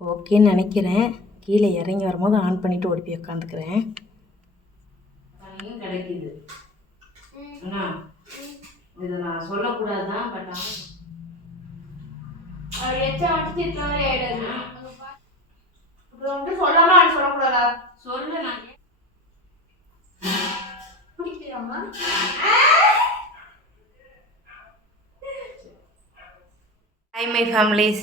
ஓகேன்னு நினைக்கிறேன். கீழே இறங்கி வரும்போது ஆன் பண்ணிவிட்டு ஓடி போய் உட்காந்துக்கிறேன். தனியும் கிடைக்குது. அண்ணா இதை நான் சொல்லக்கூடாதான், பட் சொல்லக்கூடாதா? சொல்லு. நான் பிடிக்கிறாமா? ஹாய் மை ஃபேமிலிஸ்,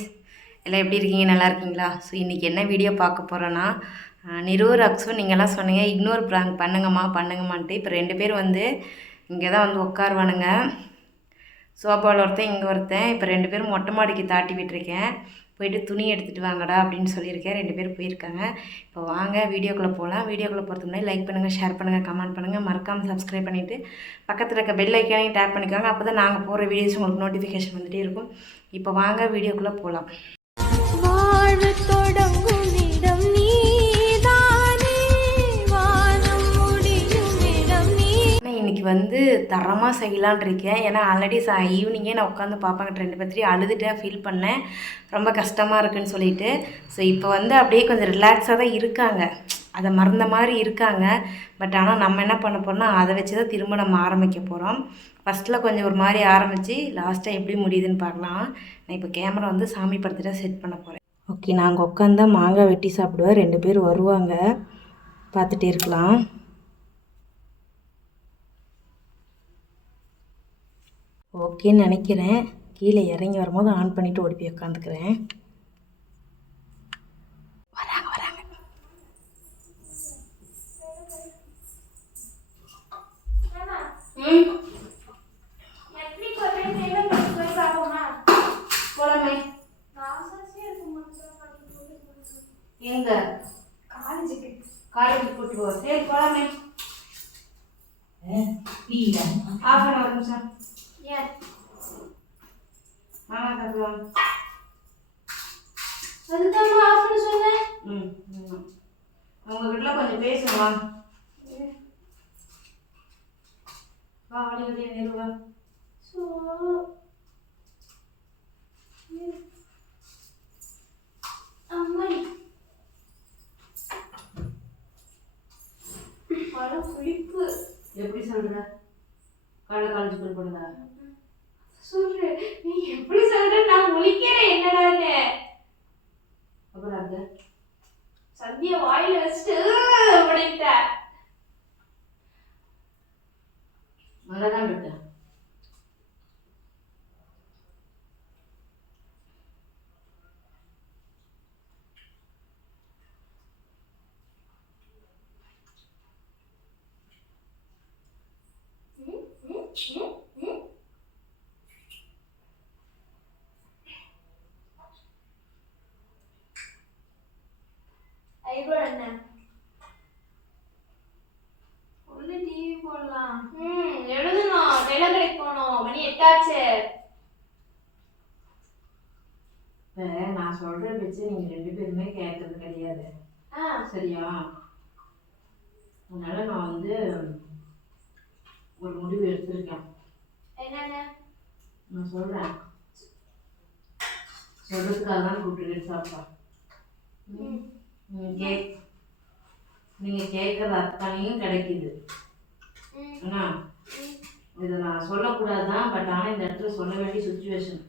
எல்லாம் எப்படி இருக்கீங்க? நல்லா இருக்கீங்களா? ஸோ இன்றைக்கி என்ன வீடியோ பார்க்க போகிறோன்னா, நிரூர் அக்ஸும் நீங்கள்லாம் சொன்னீங்க இக்னோர் ப்ராங்க் பண்ணுங்கம்மான்ட்டு. இப்போ 2 பேர் வந்து இங்கே தான் வந்து உட்காருவானுங்க. சோபாவில் ஒருத்தன், இங்கே ஒருத்தன். இப்போ 2 பேரும் மொட்டை மாடிக்கு தாட்டி விட்டுருக்கேன். போயிட்டு துணி எடுத்துகிட்டு வாங்கடா அப்படின்னு சொல்லியிருக்கேன். 2 பேர் போயிருக்காங்க. இப்போ வாங்க வீடியோக்குள்ளே போகலாம். வீடியோக்குள்ளே போகிறதுக்கு முன்னாடி லைக் பண்ணுங்கள், ஷேர் பண்ணுங்கள், கமெண்ட் பண்ணுங்கள், மறக்காமல் சப்ஸ்கிரைப் பண்ணிவிட்டு பக்கத்தில் இருக்க பெல் ஐக்கானையும் டேப் பண்ணிக்கோங்க. அப்போ தான் நாங்கள் போகிற வீடியோஸ் உங்களுக்கு நோட்டிஃபிகேஷன் வந்துகிட்டே இருக்கும். இப்போ வாங்க வீடியோக்குள்ளே போகலாம். இன்றைக்கி வந்து தரமாக செய்யலான் இருக்கேன். ஏன்னா ஆல்ரெடி ஈவினிங்கே நான் உட்காந்து பார்ப்பாங்க 2 பேர்த்தையும் அழுதுட்டேன், ஃபீல் பண்ணேன், ரொம்ப கஷ்டமாக இருக்குதுன்னு சொல்லிட்டு. ஸோ இப்போ வந்து அப்படியே கொஞ்சம் ரிலாக்ஸாக தான் இருக்காங்க, அதை மறந்த மாதிரி இருக்காங்க. பட் ஆனால் நம்ம என்ன பண்ண போகிறோம்னா அதை வச்சு தான் திரும்ப நம்ம ஆரம்பிக்க போகிறோம். ஃபஸ்ட்டில் கொஞ்சம் ஒரு மாதிரி ஆரம்பித்து லாஸ்ட்டாக எப்படி முடியுதுன்னு பார்க்கலாம். நான் இப்போ கேமரா வந்து சாமி படத்தில் செட் பண்ண போகிறேன். ஓகே, நாங்கள் உட்காந்தா மாங்காய் வெட்டி சாப்பிடுவேன். 2 பேர் வருவாங்க, பார்த்துட்டே இருக்கலாம். ஓகேன்னு நினைக்கிறேன். கீழே இறங்கி வரும்போது ஆன் பண்ணிவிட்டு ஓடி போய் உட்காந்துக்கிறேன். வராங்க வராங்க. எங்க காலேஜுக்கு கூட்டு போ. சரி போலாமே. ஆஃப் அன் அவர் நிமிஷம். மாமா சாப்பிடுவாங்க. அதுதான் ஆஃப் பண்ண சொன்னேன். அவங்க கிட்ட கொஞ்சம் பேசுவா. வா வாடி வாடி நிறுவா. சோ அம்மாடி பல குளிப்பு எப்படி சொல்ற? காலேஜ் போறதா சொல்ற? நீ எப்படி சொல்ற? நான் முழிக்கிறேன் என்னடான்னு. அப்புறம் அந்த சந்தியா வாயில வச்சுட்டு அப்படின்ட்ட. நல்லாதான் இருக்க. நான் சொல்ற பேச்சு நீங்க 2 பேருமே கேட்கறது கிடையாது, சரியா? அதனால நான் வந்து ஒரு முடிவு எடுத்திருக்கேன். என்னன்னு நான் சொல்றேன். சொல்றதுக்காக தான் கூப்பிட்டு சாப்பிட்டா. நீங்க கேட்கறது அத்தனையும் கிடைக்குது. ஆனா இதை நான் சொல்லக்கூடாதான், பட் ஆனால் இந்த இடத்துல சொல்ல வேண்டிய சுச்சுவேஷன்.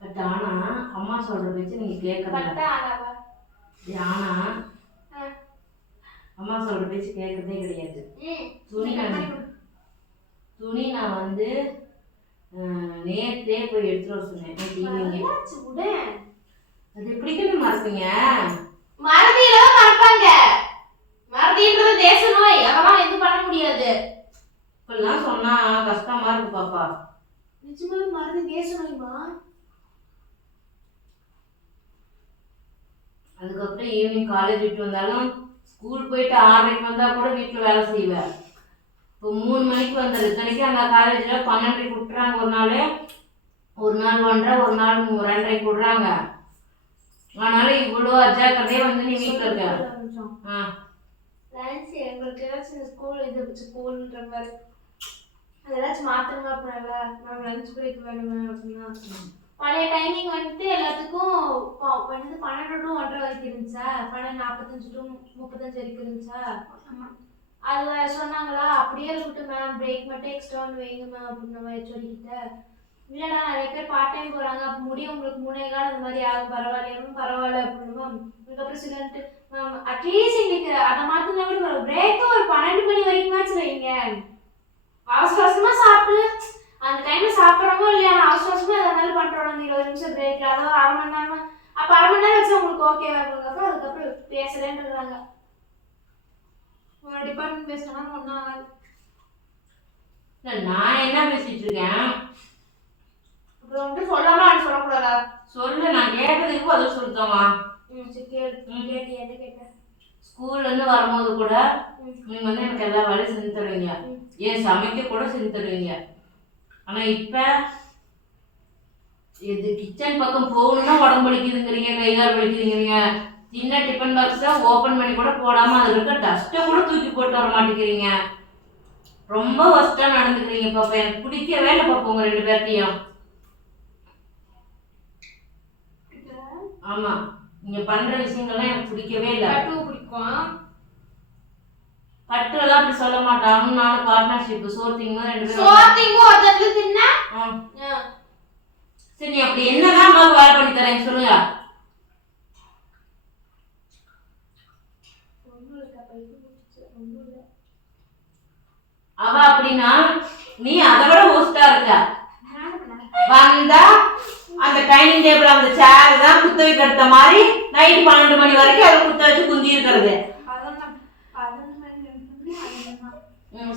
பட் ஆனால் அம்மா சொல்கிற பேச்சு நீங்கள் கேட்கறது. ஆனா அம்மா சொல்கிற பேச்சு கேட்கறதே கிடையாது. துணி நான் வந்து நேற்றே போய் எடுத்துட்டு வர சொன்னேன். அது எப்படின்னு மறப்பீங்க? மறப்பாங்க. மறதின்றது தேச நோய், அதெல்லாம் எதுவும் பண்ண முடியாது. இப்பெல்லாம் சொன்னா கஷ்டமா இருக்கு பாப்பா. நிஜமாவே மறதி தேச நோய்மா. அதுக்கப்புறம் ஈவினிங் காலேஜ் விட்டு வந்தாலும் ஸ்கூல் போயிட்டு 6:30 வந்தா கூட வீட்டில் வேலை செய்வேன். இப்போ 3 மணிக்கு வந்தது. இத்தனைக்கு அந்த காலேஜில் 12:30 விட்டுறாங்க. ஒரு நாள் 1:30, ஒரு நாள் 2:30 விடுறாங்க. அதனால இவ்வளோ அஜாக்கிரதையே வந்து நீ வீட்டில் இருக்க. எங்களுக்கு ஏதாச்சும் ஸ்கூல்ன்ற மாதிரி ஏதாச்சும் மாற்றணும். அப்புறம் மேம் லஞ்ச் பிரேக் வேணுமே அப்படின்னா பழைய டைமிங் வந்துட்டு எல்லாத்துக்கும் 12 to 1:30 வரைக்கும் இருந்துச்சா, 12:45 to 35 வரைக்கும் இருந்துச்சா. அது சொன்னாங்களா, அப்படியே இருக்கட்டும் மேம், பிரேக் மட்டும் எக்ஸ்ட்ரா ஒன்று வைங்க மேம் அப்படின்ற மாதிரி சொல்லிக்கிட்ட. இல்லைடா நிறைய பேர் பார்ட் டைம் போகிறாங்க, அப்போ முடியும் உங்களுக்கு 3:15 அந்த மாதிரி ஆகும், பரவாயில்லையும் பரவாயில்ல அப்படின்னு மேம். அதுக்கப்புறம் சிலன்ட்டு மேம் அட்லீஸ்ட் இன்னைக்கு அதை மாற்றினா கூட பிரேக்கு ஒரு 12 மணி வரைக்குமாச்சும் வைங்க. அவசர அவசரமா சாப்பிட்டு அந்த டைம்ல சாப்பிட்றவங்க இல்லையா, அவசர அவசரமா எதாவது பண்றோம் அந்த 20 நிமிஷம் பிரேக்ல, அதாவது அரை மணி நேரம். அப்ப அரை மணி நேரம் வச்சு உங்களுக்கு ஓகேவா இருந்ததுக்கப்புறம் அதுக்கப்புறம் பேசுறேன்றாங்க. ஒரு டிபார்ட்மெண்ட் பேசினா ஒன்றும் ஆகாது. நான் என்ன பேசிட்டு இருக்கேன்? அப்புறம் வந்துட்டு சொல்லாம அது சொல்லக்கூடாதா? சொல்லு, நான் கேட்டதுக்கு பதில் சொல்லிட்டோமா? சரி கேட்டு என்ன கேட்டேன்? ஸ்கூல்ல இருந்து வரும்போது கூட நீங்க வந்து எனக்கு எல்லா வேலையும் செஞ்சு தருவீங்க, ஏன் சமைக்க கூட செஞ்சு தருவீங்க. ஆனா இப்ப இது கிச்சன் பக்கம் போகணும்னா உடம்பு வலிக்குதுங்கிறீங்க, கை கால் வலிக்குதுங்கிறீங்க. சின்ன டிஃபன் பாக்ஸை ஓபன் பண்ணி கூட போடாம அதுல இருக்க டஸ்ட்டை கூட தூக்கி போட்டு வர மாட்டேங்கிறீங்க. ரொம்ப ஒஸ்டா நடந்துக்கிறீங்க பாப்பா. எனக்கு பிடிக்கவே இல்லை பாப்பா உங்க 2 பேர்த்தையும். ஆமா, நீங்க பண்ற விஷயங்கள்லாம் எனக்கு பிடிக்கவே இல்லை. பிடிக்கும் பட்டு எல்லாம் அப்படி சொல்ல மாட்டாங்க. நானும் பார்ட்னர்ஷிப் சோர்த்திங் 2 பேரும் சரி, நீ அப்படி என்னதான் அம்மாவுக்கு வேலை பண்ணி தரேன் சொல்லுங்க. அவ அப்படின்னா நீ அதை விட ஒஸ்டா இருக்க. வந்தா அந்த டைனிங் டேபிள் அந்த சேர் தான் குத்த வைக்க எடுத்த மாதிரி நைட்டு 12 மணி வரைக்கும் அதை குத்த வச்சு குந்தி இருக்கிறது.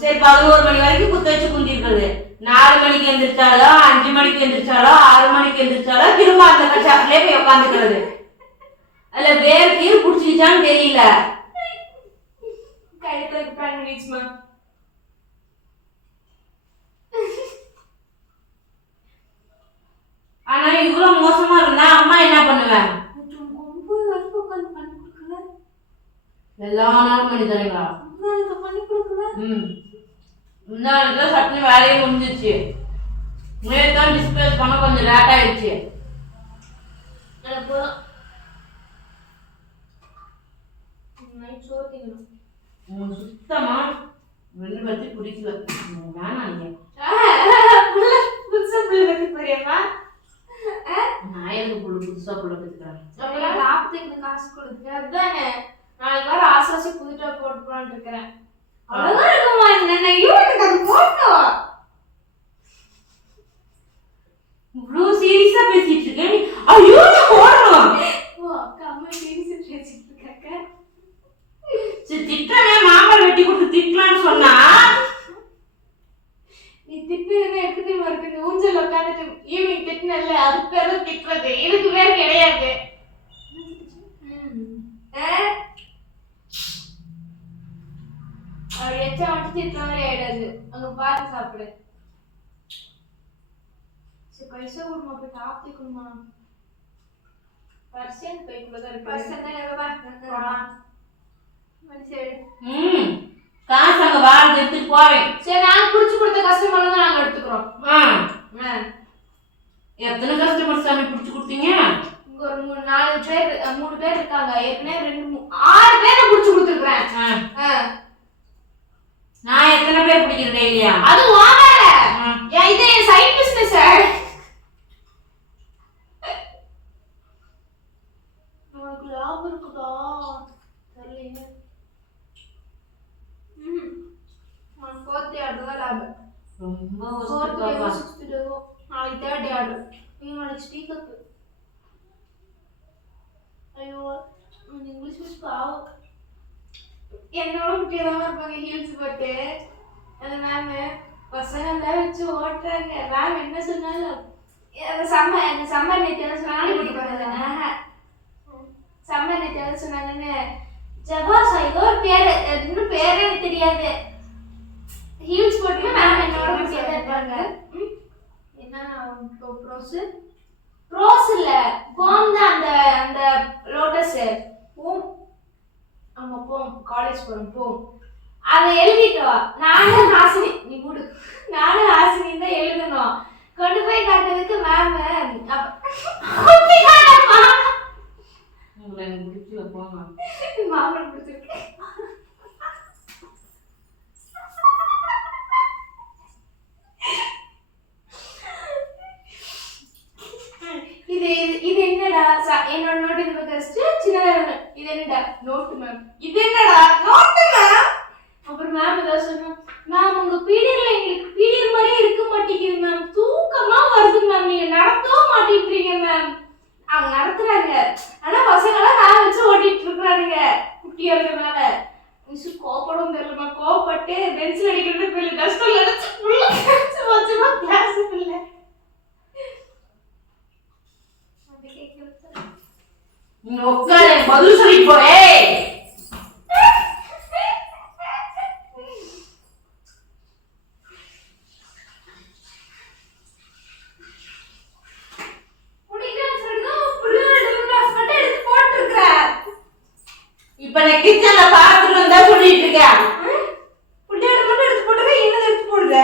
சரி, 11 மணி வரைக்கும் குத்த வச்சு குந்தி இருக்கிறது. 4 மணிக்கு எந்திரிச்சாலோ 5 மணிக்கு எந்திரிச்சாலோ 6 மணிக்கு எந்திரிச்சாலோ திரும்ப அந்த கச்சாப்பிலே போய் உட்காந்துக்கிறது. அதுல வேற கீழ் குடிச்சிச்சான்னு தெரியல. ஆனா இவ்வளவு மோசமா இருந்தா அம்மா என்ன பண்ணுவேன்? எல்லா நாளும் பண்ணி தரீங்களா? முன்னாடி சட்னி வேலையே முடிஞ்சிச்சு. நேத்தான் டிஸ்பிளேஸ் பண்ண கொஞ்சம் லேட் ஆயிடுச்சு. சுத்தமா 2 பத்தி பிடிக்கல. வேணாம், நான் எதுக்கு புதுசா புள்ள பெற்றுக்கிறேன்? காசு கொடுத்து அதுதானே நாளைக்கு வர ஆசாசி புது டாப் போட்டு போலான்னு இருக்கிறேன். அவ்வளவுதான் இருக்குமா? எனக்கு அது போட்டோம். இவ்வளவு சீரியஸா பேசிட்டு இருக்கேன். ஐயோ, நான் போடணும். ஓ அக்கா, அம்மா சீரியஸா பேசிட்டு இருக்காக்க. சரி, திட்டமே மாம்பழம் வெட்டி கொடுத்து திட்டலான்னு சொன்னா நீ திட்டுன்னு எப்படி இருக்கு? இந்த ஊஞ்சல் உட்காந்துட்டு ஈவினிங் திட்டினல்ல, அது பேர் திட்டுறது, இதுக்கு பேர் கிடையாது. அவர் எச்சா வந்துட்டு திட்டுற மாதிரி ஆயிடாது. அங்க பார்த்து சாப்பிடு. சரி, பைசா கொடுமா, போய் டாப் தூக்கணுமா? பர்ஸ் அந்த பைக்குள்ளதான் இருக்கு. பர்ஸ் தான் காசு அங்க வாழ்ந்து எடுத்துட்டு போவேன். சரி, நாங்க புடிச்சு கொடுத்த கஸ்டமர் தான் நாங்க எடுத்துக்கிறோம். எத்தனை கஸ்டமர் சாமி புடிச்சு கொடுத்தீங்க? இங்க ஒரு 3 பேர் இருக்காங்க. ஏற்கனவே 6 பேரை புடிச்சு கொடுத்துருக்கேன். நான் எத்தனை பேர் பிடிக்கிறதே இல்லையா? அது வாங்கல, இது என் சைட் பிசினஸ். உங்களுக்கு லாபம் இருக்குதா தெரியல. ஃபோர்த் ஆர்டர் லாபம் ரொம்ப நாளைக்கு தேர்ட் ஆர்டர். நாளைக்கு ஸ்பீக்கப். ஐயோ, இங்கிலீஷ் பாவம். என்னோட குட்டியதான் இருப்பாங்க ஹீல்ஸ் போட்டு. அந்த மேம் பசங்கள்லாம் வச்சு ஓட்டுறாங்க. மேம் என்ன சொன்னாலும் சம்மர் நேற்று என்ன சொன்னாங்க, சம்மர் நேற்று என்ன சொன்னாங்கன்னு ஜபாசா ஏதோ ஒரு பேர், இன்னும் பேரே எனக்கு தெரியாது. ஹீல்ஸ் போட்டு மேம் என்னோட குட்டியதான் இருப்பாங்க. என்ன ப்ரோஸ் இல்ல, போம் தான். அந்த லோட்டஸ் போம். ஆமா, போம். காலேஜ் போறோம், போம். அதை எழுதிட்டோம். நானும் ஹாசினி தான் எழுதணும். கொண்டு போய் காட்டுறதுக்கு மேம் குத்தி காட்டப்பா. உங்களை எனக்கு பிடிக்கல போங்க. மாமன் பிடிச்சிருக்கு. இது இது என்னடா என்னோட நோட் இது பக்கஸ்ட் சின்னதா இது என்னடா நோட் மேம். இது என்னடா நோட் மேம். அப்புறம் மேம் ஏதாவது சொன்னா மேம் உங்க பீரியட்ல எங்களுக்கு பீரியட் மாதிரியே இருக்க மாட்டேங்குது மேம், தூக்கமா வருது மேம், நீங்க நடத்தவும் மாட்டேங்கிறீங்க மேம். அவங்க நடத்துறாங்க ஆனா பசங்களாம் நான் வச்சு ஓட்டிட்டு இருக்கானுங்க குட்டியா இருக்கிறதுனால. மிஸ் கோபப்படும் தெரியல மேம், கோபப்பட்டு பென்சில் அடிக்கிறது பேர்ல டஸ்டர் அடிச்சு உள்ள வச்சுமா கிளாஸ் இல்ல. நீ உட்காரு பதில் சொல்லிட்டு போ. ஏய் இப்ப நான் கிச்சன்ல பாத்துட்டு வந்தா சொல்லிட்டு இருக்கேன். புள்ளையோட மட்டும் எடுத்து போட்டுற, என்னது எடுத்து போடுற?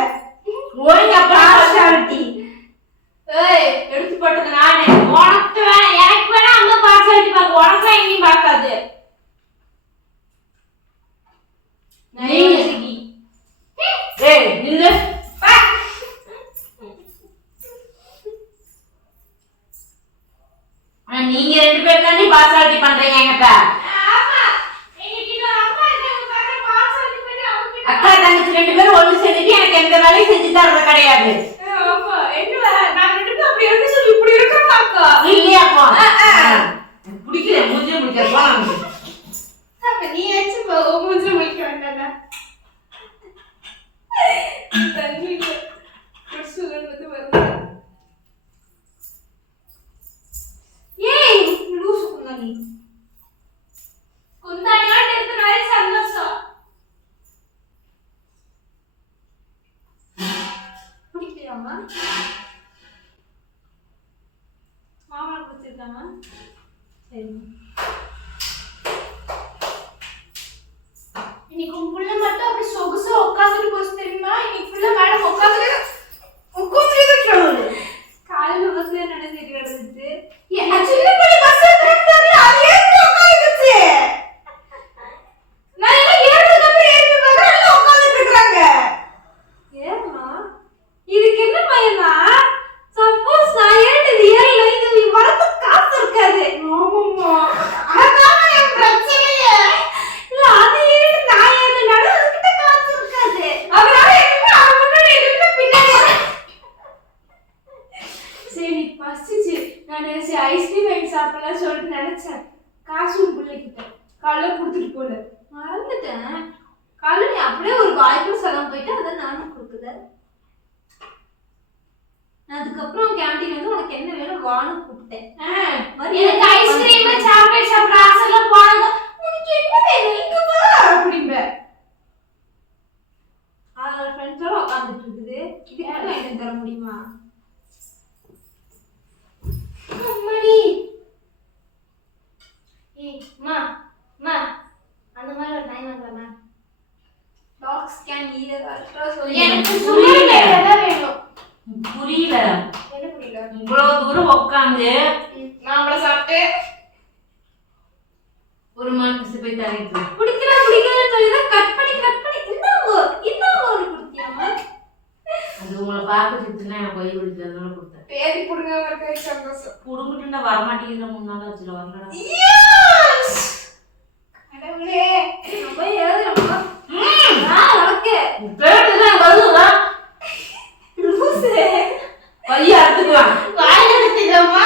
ஓய்ங்க பார்சாலிட்டி. ஏய் எடுத்து போட்டது நானே. உனக்கு வேணா எனக்கு வேணா அங்க பார்சாலிட்டி பாக்க, உனக்கு எங்கேயும் பார்க்காது. நீங்க ஏய் நில்லு. நீங்க ரெண்டு பேரும் தானே பார்சாலிட்டி பண்றீங்க என்கிட்ட. அக்கா தங்கச்சி ரெண்டு பேரும் ஒண்ணு சேர்ந்துட்டு எனக்கு எந்த வேலையும் செஞ்சு தர்றது கிடையாது. இல்லையாப்பா பிடிக்கல மூஞ்சில முடிக்க நீ ஆச்சு மூஞ்சில முடிக்க வேண்டாம். ஏய் லூசு குந்தாணி குந்தாணியா எடுத்துனாலே சந்தோஷம். பிடிக்கலாமா மாமா பிடிச்சிருக்காமா? சரி இன்னைக்கு உன் புள்ள மட்டும் அப்படி சொகுசா உட்காந்துட்டு போச்சு தெரியுமா? இன்னைக்கு ஃபுல்லா மேடம் உட்காந்துட்டு காலையில பஸ் நடந்துட்டு கிடந்துச்சு. சின்ன பிள்ளை பஸ் தெரியல அது ஏறி உட்காந்துச்சு. நான் எல்லாம் ஏறதுக்கு அப்புறம் ஏறி பார்த்தா எல்லாம் உட்காந்துட்டு இருக்காங்க. ஏறமா இதுக்கு என்ன பயமா? சப்போஸ் நான் ஏறினது ஏறல இது வரது காசு இருக்காது. ஆமாம்மா அதான் என் பிரச்சனையே. இல்ல அது ஏறி நான் ஏறலனால அதுக்கிட்ட காசு இருக்காது. அதனால என்ன அவன் முன்னாடி என்ன பின்னாடி. சரி பசிச்சு நான் ஐஸ்கிரீம் வாங்கி சாப்பிடலாம் சொல்லிட்டு நினைச்சேன். காசு உன் பிள்ளைகிட்ட காலைல கொடுத்துட்டு போல மறந்துட்டேன். காலைல நீ அப்படியே ஒரு வாய்ப்பு சொல்லாம போயிட்டு அதை நானும் கொடுக்குதேன். அதுக்கப்புறம் கேண்டீன் வந்து உனக்கு என்ன வேணும் வான்னு கூப்பிட்டேன். எனக்கு ஐஸ்கிரீம் சாக்லேட் சாப்பிட ஆசைலாம் போனாங்க. உனக்கு என்ன வேணும் இங்க வா அப்படிம்ப. அதோட ஃப்ரெண்ட்ஸோட உட்காந்துட்டு இருக்குது. இது என்ன எனக்கு தர முடியுமா? அம்மாடி ஏய் மா மா அந்த மாதிரி ஒரு டைம் வாங்கலாமா? டாக்ஸ் கேன் ஹியர் அல்ட்ரா சொல்லி எனக்கு புரியல. என்ன வேணும் புரியல. என்ன புரியல? இவ்வளவு தூரம் உட்காந்து மாம்பழம் சாப்பிட்டு ஒரு மாசத்துக்கு போய் தரீங்க. பிடிக்கலன்னு சொல்லி தான் கட் பண்ணி இந்தாங்க ஒரு குடுத்தியாமா? அது உங்களை பார்க்க சுத்தினா எனக்கு போய் விடுச்சதுனால கொடுத்தேன். பேதி புடுங்க வரக்கை சந்தோஷம். புடுங்கிட்டுண்டா வரமாட்டேங்கிற 3 நாள் ஆச்சுல வரலடா. கடவுளே நான் போய் எழுதுறேம்மா. உனக்கு பேருதான் வருவா லூசு பைய அறுத்துக்குவான் வாயில எடுத்துக்கம்மா.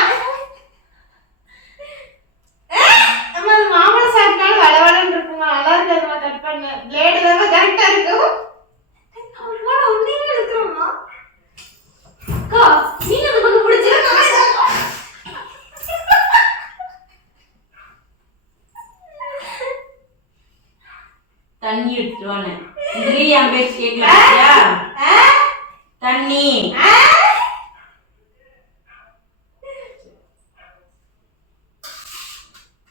அம்மா அது மாம்பழம் சாப்பிட்டாலும் வளவளன்னு இருக்குமா? நல்லா இருக்காதுமா. கட் பண்ண பிளேடு தானே கரெக்டா இருக்கும். அவ்வளோ உண்மையுமே எடுக்கிறோமா அக்கா? நீங்க அது கொஞ்சம் பிடிச்சிருக்கா? தண்ணி எடுத்துவானே இதுலயே என் பேச்சு கேட்கலையா? தண்ணி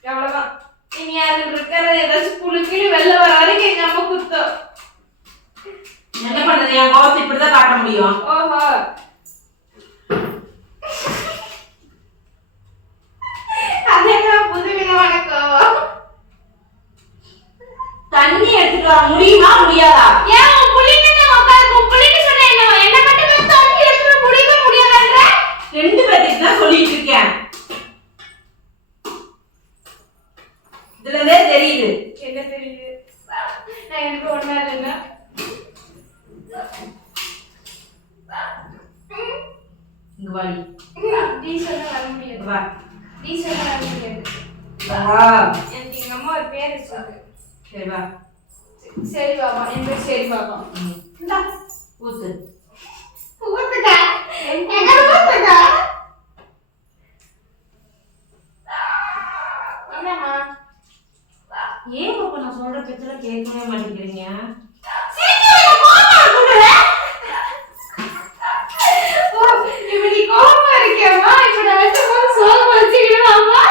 எவ்வளவுதான். இனி அது இருக்கிறது ஏதாச்சும் புழுக்கி வெளில வர வரைக்கும் எங்க அம்மா குத்தம். என்ன பண்றது? என் கோவத்தை இப்படிதான் காட்ட முடியும். ஓஹோ எடுத்துக்கலாம் முடியுமா முடியாதா? ஏன் உன் புள்ளின்னு நான் உட்காந்து உன் புள்ளின்னு சொன்னேன் என்ன மட்டும் தண்ணி எடுத்துட முடியவே முடியாதுன்ற ரெண்டு பேருக்கு தான் சொல்லிட்டு இருக்கேன். இதுலதே தெரியுது. என்ன தெரியுது? நான் எனக்கு ஒண்ணா இல்லைன்னா இங்க வாடி. டீ சொல்ல வர முடியாது. வா. டீ சொல்ல வர முடியாது. வா. எனக்கு எங்க அம்மா ஒரு பேர் சொல்லு. சரி வா. சரி பாபா, என் பேர் சரி பாபா. இந்தா ஊத்து. ஊத்துடா. எங்க ஊத்துடா? என்னம்மா? ஏன் பாப்பா நான் சொல்ற பேச்சல கேட்கவே மாட்டேங்கிறீங்க? சீக்கிரம் கோவமா இருக்குற. ஓ, இப்ப நீ கோவமா இருக்கியாமா? இப்ப நான் வந்து சோகம் வச்சிக்கலாமா?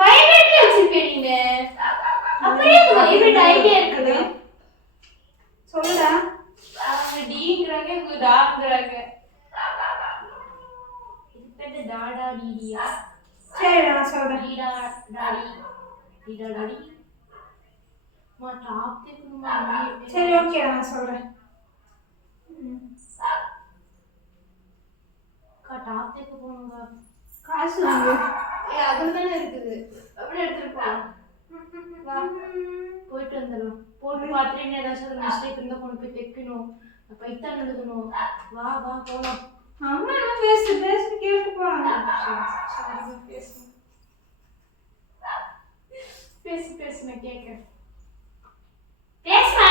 வைப்ரேட்ல வச்சிருக்கீங்க. அப்படியே வைப்ரேட் ஐடியா இருக்குது. சொல்லுடா. அவங்க டீங்கறாங்க, குடாங்கறாங்க. இது டாடா டிடியா? சரி நான் சொல்றேன். டீடா டாடி. டீடா டாடி. மா டாப் தேக்குமா? சரி ஓகே நான் சொல்றேன். டாப் தேக்க போணுங்க. காசு வாங்கு. அதுல தானே இருக்குது. அப்படியே எடுத்துட்டு போலாம். வா. போயிட்டு வந்துடலாம். போட்டு பார்த்துட்டு ஏதாச்சும் மிஸ்டேக் இருந்தா கொண்டு போய் தைக்கணும். பைத்தான் எழுதணும். வா வா போலாம். அம்மா நான் பேசு கேட்டு போறாங்க. சரி பேசு. பேசு நான் கேட்கிறேன். பேசுமா.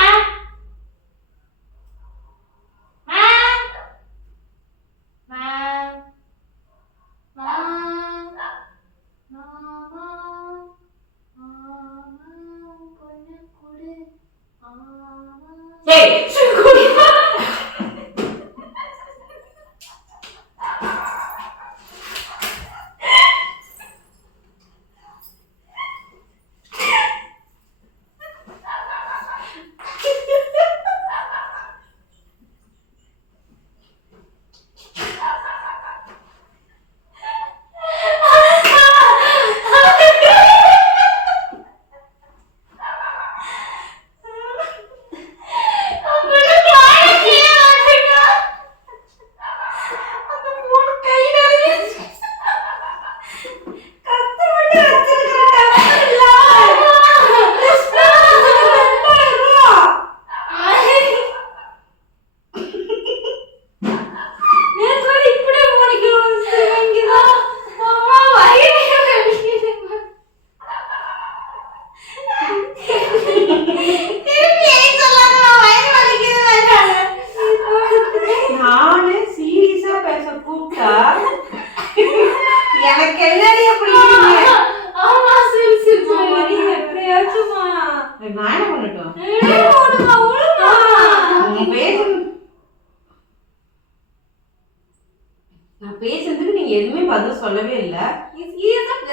நான் பேசுறதுக்கு நீங்க எதுவுமே பதில் சொல்லவே இல்ல.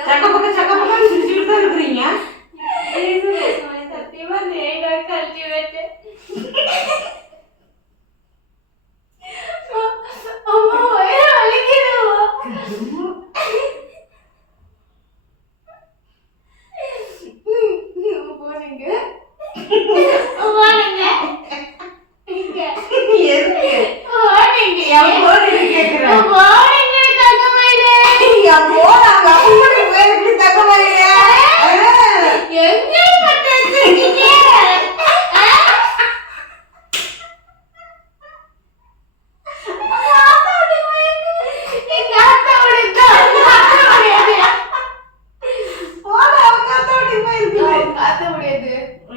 சக்கப்பக்க சிரிச்சுட்டு தான் இருக்கிறீங்க. சத்தியமா நேரா கல்டிவேட். அம்மா வயிறு வலிக்குதுமா. போறீங்க வாங்க இங்க எதுக்கு வாங்க என் போன் கேக்குறேன். வாங்க தங்கமயிலே என் போன் அங்க அப்படி போய் எப்படி தங்கமயிலே எங்க பட்டீங்க?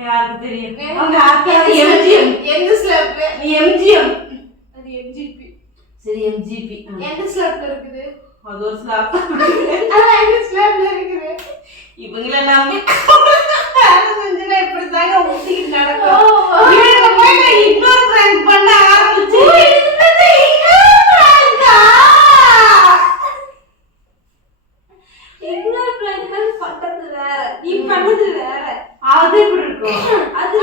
யாருக்கு தெரியும்? அவங்க அக்கா எம்ஜிஎம். எந்த ஸ்லாப்? நீ எம்ஜிஎம். அது எம்ஜிபி. சரி எம்ஜிபி. எந்த ஸ்லாப்ல இருக்குது? அது ஒரு ஸ்லாப். அது எந்த ஸ்லாப்ல இருக்குது? இவங்கள நம்பி வேலை செஞ்சுனா இப்படி தாங்க ஊத்திக்கிட்டு நடக்கும். இவங்க போய் நான் இன்னொரு prank பண்ண ஆரம்பிச்சு. இன்னொரு prank பண்றது வேற, நீ பண்ணது வேற. அது எப்படி இருக்கும்? அது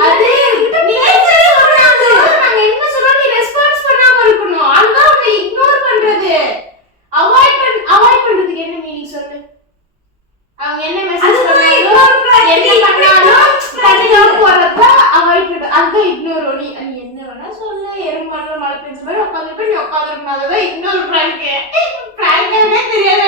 நீங்க சொல்றாங்க. நாங்க என்ன சொல்றோம், நீ ரெஸ்பான்ஸ் பண்ணாம இருக்கணும். அதுதான் உன்னை இக்னோர் பண்றது. அவாய்ட் சொல்லிட்டு நீ உட்காந்துருக்கணும். அதுதான் இன்னொரு பிராங்க். பிராங்க் தெரியாத